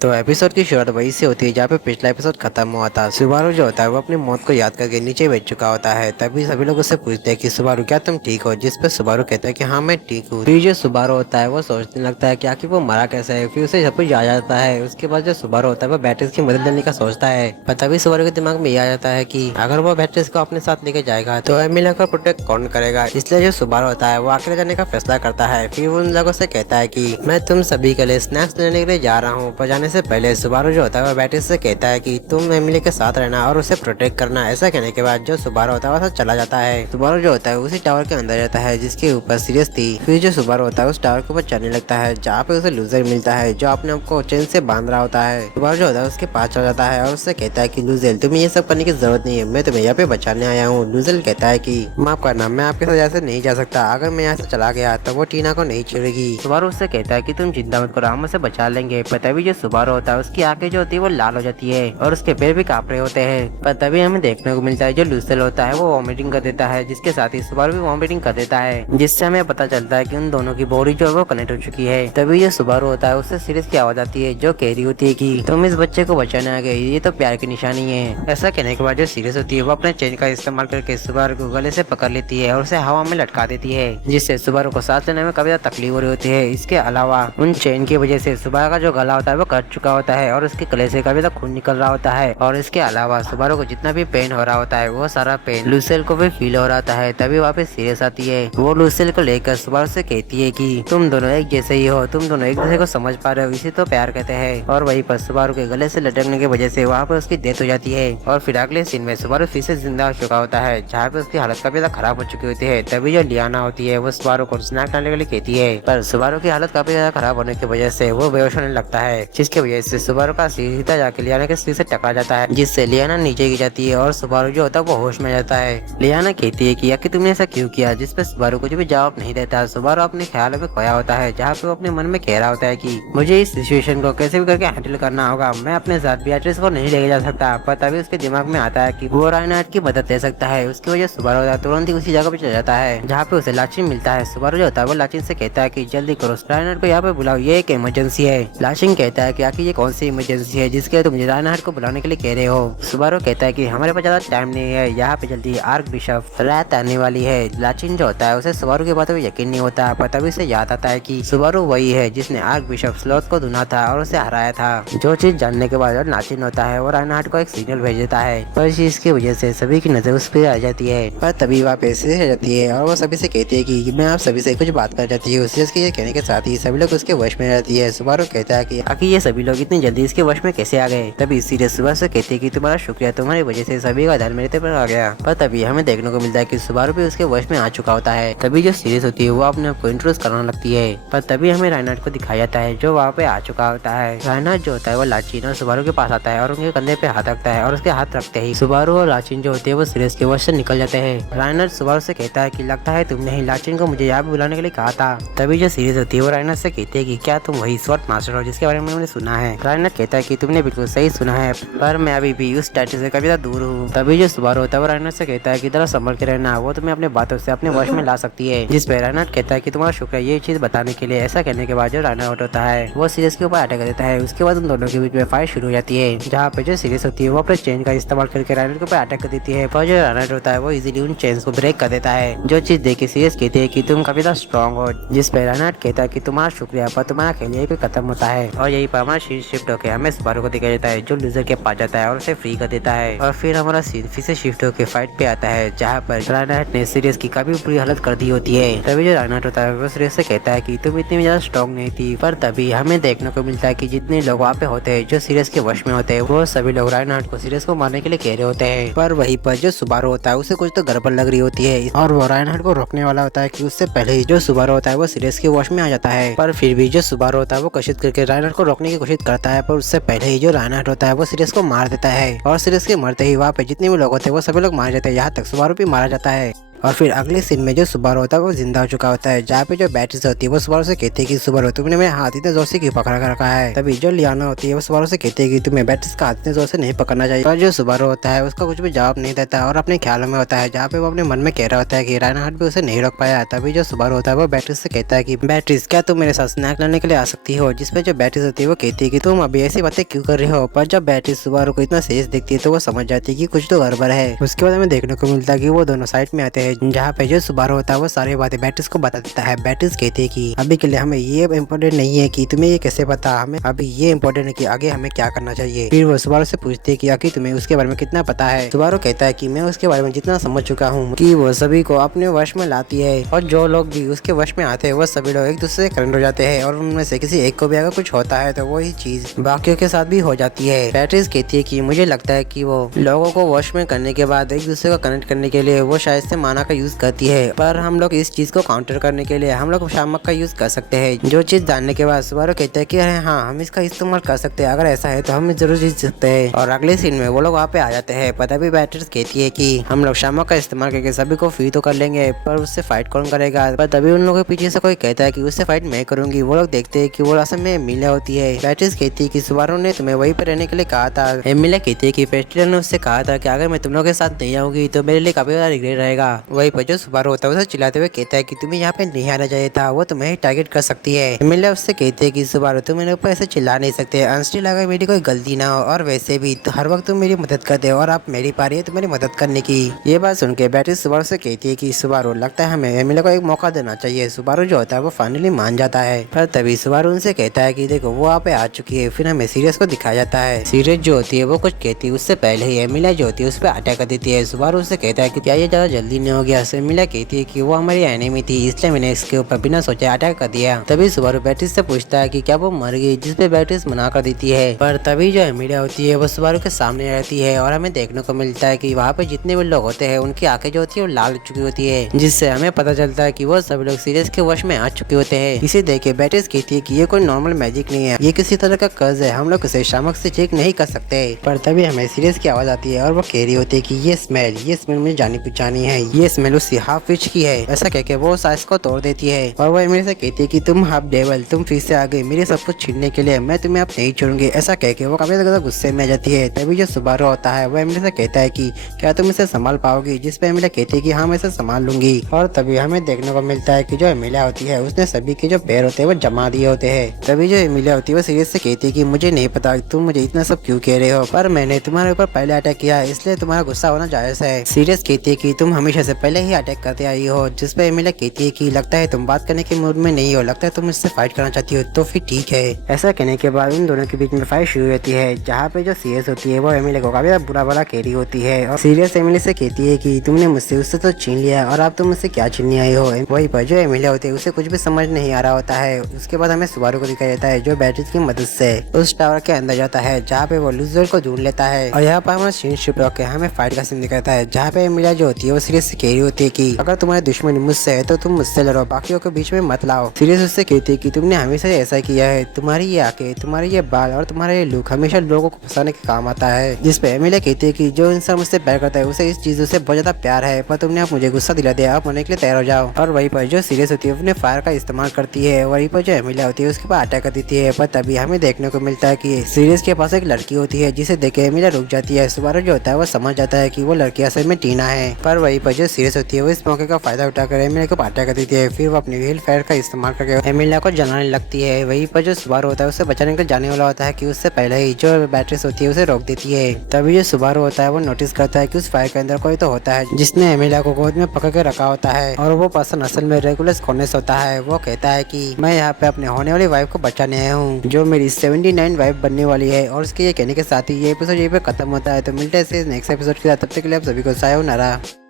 तो एपिसोड की शुरुआत वहीं से होती है जहाँ पे पिछला एपिसोड खत्म हुआ था। सुबारू जो होता है वो अपनी मौत को याद करके नीचे बैठ चुका होता है। तभी सभी लोग उससे पूछते हैं कि सुबारू क्या तुम ठीक हो, जिस पे सुबारू कहता है कि हाँ मैं ठीक हूँ। फिर जो सुबारू होता है वो सोचने लगता है कि आखिर वो मरा कैसे है। फिर उसे सब कुछ याद आ जाता है। उसके बाद जो सुबारू होता है वो बैटरीज की मदद लेने का सोचता है, पर तभी सुबारू के दिमाग में ये आ जाता है कि अगर वो बैटरीज को अपने साथ लेके जाएगा तो एमिलिया को प्रोटेक्ट कौन करेगा। इसलिए जो सुबारू होता है वो अकेले जाने का फैसला करता है। फिर वो उन लोगों से कहता है कि मैं तुम सभी के लिए स्नैक्स लेने के लिए जा रहा हूँ, पर जाने से पहले सुबारू जो होता है वो बैटरी से कहता है कि तुम एमिली के साथ रहना और उसे प्रोटेक्ट करना। ऐसा कहने के बाद जो सुबारू होता है वो चला जाता है। सुबारू जो होता है उसी टावर के अंदर जाता है जिसके ऊपर सीरियस थी। फिर जो सुबारू होता है उस टावर के ऊपर चढ़ने लगता है जहाँ पे उसे लूजर मिलता है जो अपने आप को चेन से बांध रहा होता है। सुबारू जो होता है उसके पास चला जाता है और उससे कहता है कि लूजर तुम्हें ये सब करने की जरूरत नहीं है, मैं तुम्हें यहाँ पे बचाने आया हूँ। लूजर कहता है कि माफ करना, मैं आपके साथ ऐसे नहीं जा सकता, अगर मैं यहाँ से चला गया तो वो टीना को नहीं छोड़ेगी। सुबारू उससे कहता है कि तुम चिंता मत करो, हम उसे बचा लेंगे। पर तभी जो सुबारू होता है उसकी आंखें जो होती है वो लाल हो जाती है और उसके पैर भी कांप रहे होते हैं। पर तभी हमें देखने को मिलता है जो लूसेल होता है वो वॉमिटिंग कर देता है, जिसके साथ ही सुबारू भी वॉमिटिंग कर देता है, जिससे हमें पता चलता है कि उन दोनों की बॉडी जो है वो कनेक्ट हो चुकी है। तभी जो सुबारू होता है उससे सीरियस की आवाज आती है जो कह रही होती है कि तुम इस बच्चे को बचाने आ गए, ये तो प्यार की निशानी है। ऐसा कहने के बाद जो सीरियस होती है वो अपने चेन का इस्तेमाल करके सुबारू को गले से पकड़ लेती है और उसे हवा में लटका देती है, जिससे सुबारू को सांस लेने में काफी ज्यादा तकलीफ हो रही होती है। इसके अलावा उन चेन की वजह से सुबारू का जो गला होता है वो कट चुका होता है और उसके गले से काफी ज्यादा खून निकल रहा होता है। और इसके अलावा सुबारू को जितना भी पेन हो रहा होता है वो सारा पेन लूसेल को भी फील हो रहा होता है। तभी वहाँ पे सीरियस आती है, वो लूसेल को लेकर सुबारू से कहती है कि तुम दोनों एक जैसे ही हो, तुम दोनों एक दूसरे को समझ पा रहे हो, इसी तो प्यार कहते हैं। और वहीं पर सुबारू के गले से लटकने की वजह से वहाँ पर उसकी डेथ हो जाती है। और फिर अगले सीन में सुबारू फिर से जिंदा हो चुका होता है जहाँ पे उसकी हालत काफी ज्यादा खराब हो चुकी होती है। तभी जो लियाना होती है वो सुबारू को स्नैक लाने के लिए कहती है, पर सुबारू की हालत काफी ज्यादा खराब होने की वजह से वो बेहोश होने लगता है, जिसकी वजह से सुबारू का सीधा जाके लियाना के सिर से टकरा जाता है, जिससे लियाना नीचे गिर जाती है और सुबारू जो होता है वो होश में जाता है। लियाना कहती है कि आखिर तुमने ऐसा क्यों किया, जिस पे सुबारू कुछ भी जवाब नहीं देता। सुबारू अपने ख्यालों में खोया होता है जहाँ पे वो अपने मन में कह रहा होता है कि मुझे इस सिचुएशन को कैसे भी करके हैंडल करना होगा, मैं अपने साथ बीएट्रिस को नहीं लेके जा सकता। पर तभी उसके दिमाग में आता है कि वो राइनहार्ड की मदद ले सकता है। उसकी वजह सुबारू होता है तुरंत ही उसी जगह पे चला जाता है जहाँ पे उसे लाचिन मिलता है। सुबारू जो होता है वो लाचिन से कहता है कि जल्दी करो, राइनहार्ड को यहाँ पे बुलाओ, ये एक इमरजेंसी है। लाचिन कहता है कि आखिर ये कौन सी इमरजेंसी है जिसके तुम राइनहार्ड को बुलाने के लिए कह रहे हो। सुबारू कहता है कि हमारे पास ज्यादा टाइम नहीं है, यहाँ पे जल्दी आर्क बिशप रात आने वाली है। लाचिन जो होता है उसे सुबारू की बातों में यकीन नहीं होता, पर तभी उसे याद आता है कि सुबारू वही है जिसने आर्क बिशप स्लॉथ को धुना था और उसे हराया था। जो चीज जानने के बाद लाचिन होता है वो राइनहार्ड को एक सिग्नल भेज देता है, पर इस चीज की वजह से सभी की नजर उस पर आ जाती है। पर तभी वहाँ पैसे आ जाती है और वो सभी से कहती है कि मैं आप सभी से कुछ बात कर जाती हूँ। सीरियस ये कहने के साथ ही सभी लोग उसके वश में रहती है। सुबारू कहता है कि आखिर ये सभी लोग इतनी जल्दी इसके वश में कैसे आ गए। तभी सीरियस सुबह से कहती है कि तुम्हारा शुक्रिया, तुम्हारी वजह से सभी का ध्यान मेरे पर आ गया। पर तभी हमें देखने को मिलता है कि सुबारू भी उसके वश में आ चुका होता है। तभी जो सीरियस होती है वो अपने आप को इंट्रोड्यूस करने लगती है, पर तभी हमें राइनहार्ड को दिखाया जाता है जो वहाँ पे आ चुका होता है। राइनहार्ड जो होता है वो लाचिन और सुबारू के पास आता है और उनके कंधे पे हाथ रखता है और उसके हाथ रखते ही सुबारू और लाचिन जो होते हैं वो सीरियस के वश से निकल जाते हैं। राइनहार्ड सुबारू से कहता है कि लगता है तुमने ही लाचिन को मुझे यहाँ पे बुलाने के लिए कहा था। तभी जो सीरियस होती है वो राइनहार्ड से कहती है कि क्या तुम वही स्वॉर्ड मास्टर हो जिसके बारे में मैंने सुना है। राइनहार्ड कहता है कि तुमने बिल्कुल सही सुना है, पर मैं अभी भी उस टाइटल से काफी दूर हूँ। तभी जो सुबारू होता है वो राइनहार्ड से कहता है कि जरा संभल के रहना, वो तुम्हें अपने बातों से अपने वश में ला सकती है। जिस पे राइनहार्ड कहता है कि तुम्हारा शुक्र ये चीज बताने के लिए। ऐसा कहने के बाद जो राइनहार्ड होता है वो सीरियस के ऊपर अटैक कर देता है। उसके बाद उन दोनों के बीच में फाइट शुरू हो जाती है जहाँ पे जो सीरियस होती है वो अपने चेन का इस्तेमाल करके राइनहार्ड के ऊपर अटैक कर देती है। पर जो राइनहार्ड होता है वो इजीली उन चेन्स को ब्रेक कर देता है, जो चीज देख के सीरियस कहती है कि तुम काफी ज्यादा स्ट्रॉन्ग हो। जिस पे राइनहार्ड कहता है कि तुम्हारा शुक्रिया, पर तुम्हारा खेल यही पे खत्म होता है। और यही पर हमारा सीन शिफ्ट होकर हमें सुबारू को दिखाया जाता है जो लूजर के पास जाता है और उसे फ्री कर देता है। और फिर हमारा सीन फिर से शिफ्ट होकर फाइट पे आता है जहाँ पर राइनहार्ड ने सीरियस की काफी बुरी हालत कर दी होती है। तभी जो राइनहार्ड होता है वो सीरियस से कहता है कि तुम इतनी ज्यादा स्ट्रॉन्ग नहीं थी। पर तभी हमें देखने को मिलता है कि जितने लोग वहाँ पे होते हैं जो सीरियस के वश में होते हैं वो सभी लोग राइनहार्ड को सीरियस को मारने के लिए कह रहे होते हैं। पर वहीं पर जो सुबारू होता है उसे कुछ तो गड़बड़ लग रही होती है और वो राइनहार्ड को रोकने वाला होता है कि उससे पहले ही जो सुबारू होता है वो सीरियस के वश में आ जाता है। पर फिर भी जो सुबारू होता है वो कोशिश करके राइनहार्ड को रोकने की कोशिश करता है, पर उससे पहले ही जो राइनहार्ड होता है वो सीरियस को मार देता है। और सीरियस के मरते ही वहाँ पे जितने भी लोग होते हैं वो सभी लोग मार जाते हैं, यहाँ तक सुबारू भी मारा जाता है। और फिर अगले सीन में जो सुबारू होता है वो जिंदा हो चुका होता है, जहाँ पे जो बैटरी होती है वो सुबारू से कहती है कि सुबारू तुमने मेरा हाथ इतने जोर से क्यों पकड़ कर रखा है। तभी जो लियाना होती है वो सुबारू से कहती है कि तुम्हें बैटरी का हाथ इतने जोर से नहीं पकड़ना चाहिए। पर जो सुबारू होता है उसका कुछ भी जवाब नहीं देता और अपने ख्यालों में होता है, जहाँ पे वो अपने मन में कह रहा होता है कि राइनहार्ट भी उसे नहीं रोक पाया। तभी जो सुबारू होता है वो बैटरी से कहता है कि बैटरी क्या तुम मेरे साथ स्नैक लेने के लिए आ सकती हो। जिसपे जो बैटरी होती है वो कहती है कि तुम अभी ऐसी बातें क्यों कर रही हो। पर जब बैटरी सुबारू को इतना सीरियस दिखती है तो वो समझ जाती है कि कुछ तो गड़बड़ है। उसके बाद हमें देखने को मिलता है कि वो दोनों साइड में आते हैं, जहाँ पे जो सुबारू होता है वो सारी बातें बैटरी को बता देता है। बैटरी कहती है कि अभी के लिए हमें ये इम्पोर्टेंट नहीं है कि तुम्हें ये कैसे पता, हमें अभी ये इम्पोर्टेंट है कि आगे हमें क्या करना चाहिए। फिर वो सुबारू से पूछती है कि आखिर तुम्हें उसके बारे में कितना पता है। सुबारू कहता है कि मैं उसके बारे में जितना समझ चुका हूँ कि वो सभी को अपने वश में लाती है और जो लोग भी उसके वश में आते हैं वो सभी लोग एक दूसरे से करंट हो जाते हैं और उनमें से किसी एक को भी अगर कुछ होता है तो वही चीज बाकियों के साथ भी हो जाती है। बैटरीज कहती है कि मुझे लगता है कि वो लोगों को वश में करने के बाद एक दूसरे को कनेक्ट करने के लिए वो शायद से माना का यूज करती है, पर हम लोग इस चीज को काउंटर करने के लिए हम लोग शामक का यूज कर सकते हैं। जो चीज जानने के बाद सुबारू कहते हैं कि अरे हाँ हम इसका इस्तेमाल कर सकते हैं, अगर ऐसा है तो हम जरूर जीत सकते हैं। और अगले सीन में वो लोग वहाँ पे आ जाते हैं। पता भी बैटरीज कहती है कि हम लोग शामक का इस्तेमाल करके सभी को फ्री तो कर लेंगे, पर उससे फाइट कौन करेगा। पर तभी उन लोगों के पीछे से कोई कहता है कि उससे फाइट मैं करूंगी। वो लोग देखते हैं कि वो असल में एमिलिया होती है। बैटरीज कहती है कि सुबारू ने तुम्हें वहीं पे रहने के लिए कहा था। एमिलिया कहती है कि प्रेसिडेंट ने उससे कहा था कि अगर मैं तुम लोगों के साथ नहीं आऊंगी तो मेरे लिए काफी ज्यादा रिग्रेट रहेगा। वहीं पर जो सुबारू होता है उसे चिल्लाते हुए कहता है कि तुम्हें यहाँ पे नहीं आना चाहिए था, वो तुम्हें टारगेट कर सकती है। एमिलिया उससे कहती है कि सुबारू तुम मेरे ऊपर ऐसे चिल्ला नहीं सकते, अनस्टिल अगर मेरी कोई गलती ना हो और वैसे भी तो हर वक्त तुम मेरी मदद करते हो और आप मेरी पारी है तुम्हारी मदद करने की। ये बात सुन के बैटरी सुबारू से कहती है कि सुबारू लगता है हमें एमिलिया को एक मौका देना चाहिए। सुबारू जो होता है वो फाइनली मान जाता है, पर तभी सुबारू उनसे कहता है कि देखो वो यहाँ पे आ चुकी है। फिर हमें सीरियस को दिखाया जाता है। सीरियस जो होती है वो कुछ कहती है उससे पहले ही एमिलिया जो होती है उस पर अटैक कर देती है। सुबारू उससे कहता है कि क्या ये ज्यादा जल्दी नहीं हो गया। एमिलिया कहती है कि वो हमारी एनिमी थी इसलिए मैंने इसके ऊपर बिना सोचे अटैक कर दिया। तभी सुबारू बैटरी से पूछता है कि क्या वो मर गई, जिसपे बैटरी मना कर देती है। पर तभी जो एमिलिया होती है वो सुबारू के सामने रहती है और हमें देखने को मिलता है कि वहाँ पे जितने भी लोग होते हैं उनकी आंखें जो होती है वो लाल हो चुकी होती है, जिससे हमें पता चलता है कि वो सब लोग सीरियस के वश में आ चुके होते हैं। इसे देख के बैटरी कहती है कि ये कोई नॉर्मल मैजिक नहीं है, ये किसी तरह का कर्ज है, हम लोग इसे शामक से चेक नहीं कर सकते। पर तभी हमें सीरियस की आवाज आती है और वो कह रही होती है कि ये स्मेल मुझे जानी पहचानी है, ये स्मेल उसी हाफ विच की है। ऐसा कह के वो साइज को तोड़ देती है और वो मेरे से कहती है कि तुम हाफ डेवल, तुम फिर से आ गई मेरे सब कुछ छीनने के लिए, मैं तुम्हें अब नहीं छोड़ूंगी। ऐसा कह के वो काफी ज्यादा गुस्से में आ जाती है। तभी जो सुबारू होता है वो एमिलिया से कहता है कि क्या तुम इसे संभाल पाओगी, जिसपे एमिलिया कहती है कि हाँ मैं इसे संभाल लूंगी। और तभी हमें देखने को मिलता है कि जो एमिलिया होती है उसने सभी के जो पैर होते हैं वो जमा दिए होते हैं। तभी जो एमिलिया होती है वो सीरियस से कहती है कि मुझे नहीं पता तुम मुझे इतना सब क्यों कह रहे हो, पर मैंने तुम्हारे ऊपर पहले अटैक किया इसलिए तुम्हारा गुस्सा होना जायज है। सीरियस कहती है कि तुम हमेशा से पहले ही अटैक करते आई हो, जिसपे एमिलिया कहती है कि लगता है तुम बात करने के मूड में नहीं हो, लगता है तुम इससे फाइट करना चाहती हो, तो फिर ठीक है। ऐसा कहने के बाद उन दोनों के बीच में फाइट शुरू होती है, जहाँ पे जो सीरियस होती है वो एमिलिया को काफी बुरा भला कह रही होती है। और सीरियस एमिलिया से कहती है कि तुमने मुझसे उससे तो छीन लिया और अब तुम मुझसे क्या छीनने आई हो। वही पर जो एमिलिया होती है उसे कुछ भी समझ नहीं आ रहा होता है। उसके बाद हमें सुबारू को दिखाया जाता है जो बैटरी की मदद से उस टावर के अंदर जाता है, जहाँ पे वो लूजर को ढूंढ लेता है। और यहाँ पर हमारा सीन शिफ्ट होकर हमें फाइट का सीन दिखाता है, जहाँ पे एमिलिया जो होती है वो सीरियस से कह रही होती है कि अगर तुम्हारी दुश्मनी मुझसे है तो तुम मुझसे लड़ो, बाकियों के बीच में मत लाओ। सीरियस उससे कहती है कि तुमने हमेशा ऐसा किया है, तुम्हारी ये आंखें, तुम्हारे ये बाल और तुम्हारा ये लुक हमेशा लोगों को फंसाने के काम आता है। जिसपे एमिलिया कहती है कि जो इंसान मुझसे प्यार करता है उसे इस चीजों से बहुत ज्यादा प्यार है, पर तुमने आप मुझे गुस्सा दिला दिया, आप मरने के लिए तैयार हो जाओ। और वहीं पर जो सीरियस होती है अपने फायर का इस्तेमाल करती है, वहीं पर जो एमिलिया होती है उसके पास अटैक कर देती है। पर तभी हमें देखने को मिलता है कि सीरियस के पास एक लड़की होती है, जिसे देख के एमिलिया रुक जाती है। सुबारू जो होता है वो समझ जाता है कि वो लड़की असल में टीना है। पर वहीं पर जो सीरियस होती है वो इस मौके का फायदा उठाकर एमिलिया को अटैक कर देती है। फिर वो अपनी व्हील फायर का इस्तेमाल करके एमिलिया को जलाने लगती है। वहीं पर जो सुबारू होता है उसे बचाने के लिए जाने वाला होता है कि उससे पहले ही जो बैटरी होती है उसे रोक देती है। तभी जो सुबारू होता है वो नोटिस करता है कि उस फायर के अंदर कोई तो होता है जिसने एमिलिया को गोद में पकड़ के रखा होता है, और वो पर्सन असल में रेगुलर कॉर्नेस होता है। वो कहता है कि मैं यहाँ पे अपने होने वाली वाइफ को बचाने आया हूँ, जो मेरी 79 वाइफ बनने वाली है। और उसके ये कहने के साथ ही ये एपिसोड यहीं पे खत्म होता है। तो मिलते हैं नेक्स्ट एपिसोड के साथ, तब तक के लिए आप सभी को सायोनारा।